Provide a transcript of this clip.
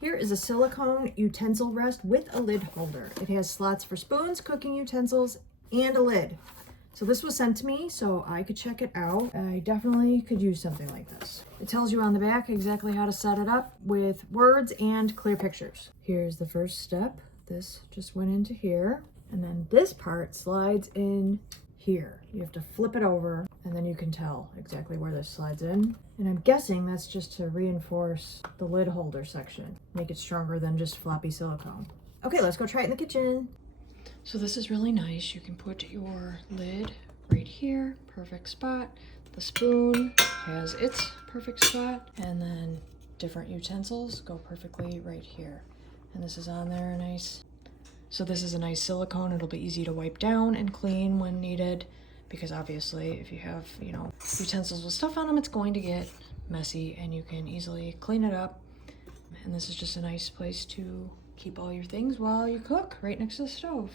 Here is a silicone utensil rest with a lid holder. It has slots for spoons, cooking utensils, and a lid. So this was sent to me so I could check it out. I definitely could use something like this. It tells you on the back exactly how to set it up with words and clear pictures. Here's the first step. This just went into here. And then this part slides in here. You have to flip it over and then you can tell exactly where this slides in. And I'm guessing that's just to reinforce the lid holder section, make it stronger than just floppy silicone. Okay, let's go try it in the kitchen. So this is really nice. You can put your lid right here, perfect spot. The spoon has its perfect spot, and then different utensils go perfectly right here. And this is on there nice. So this is a nice silicone. It'll be easy to wipe down and clean when needed, because obviously if you have, utensils with stuff on them, it's going to get messy and you can easily clean it up. And this is just a nice place to keep all your things while you cook, right next to the stove.